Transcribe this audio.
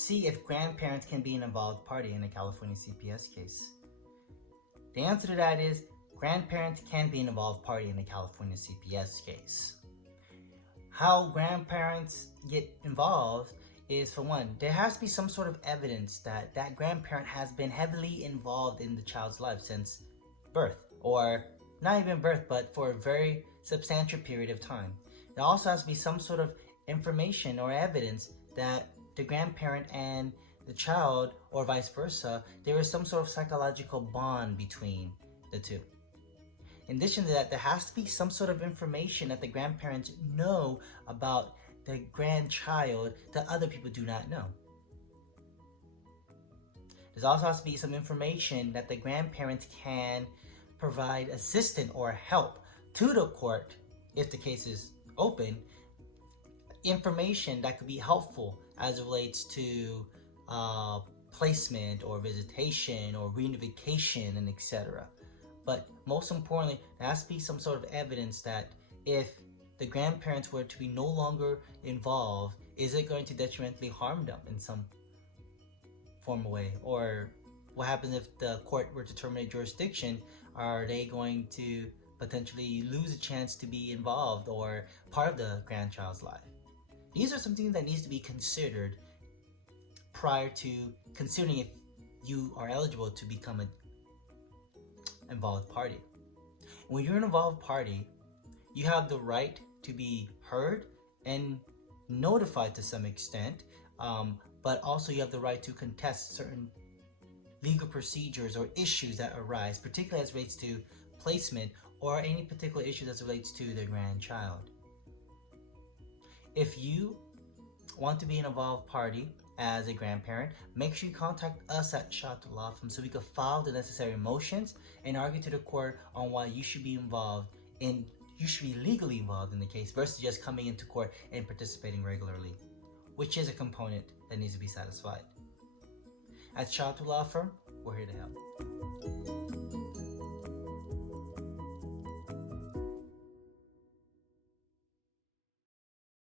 see if grandparents can be an involved party in a California CPS case. The answer to that is grandparents can be an involved party in a California CPS case. How grandparents get involved is, for one, there has to be some sort of evidence that that grandparent has been heavily involved in the child's life since birth, or not even birth, but for a very substantial period of time. There also has to be some sort of information or evidence that the grandparent and the child, or vice versa, there is some sort of psychological bond between the two. In addition to that, there has to be some sort of information that the grandparents know about the grandchild that other people do not know. There also has to be some information that the grandparents can provide assistance or help to the court if the case is open, information that could be helpful as it relates to placement or visitation or reunification and etc. But most importantly, there has to be some sort of evidence that if the grandparents were to be no longer involved, is it going to detrimentally harm them in some form of way? Or what happens if the court were to terminate jurisdiction? Are they going to potentially lose a chance to be involved or part of the grandchild's life? These are something that needs to be considered prior to considering if you are eligible to become an involved party. When you're an involved party, you have the right to be heard and notified to some extent, but also you have the right to contest certain legal procedures or issues that arise, particularly as it relates to placement or any particular issue that relates to the grandchild. If you want to be an involved party as a grandparent, make sure you contact us at wshaw Law Firm so we can file the necessary motions and argue to the court on why you should be involved in, you should be legally involved in the case versus just coming into court and participating regularly, which is a component that needs to be satisfied. At wshaw Law Firm, we're here to help.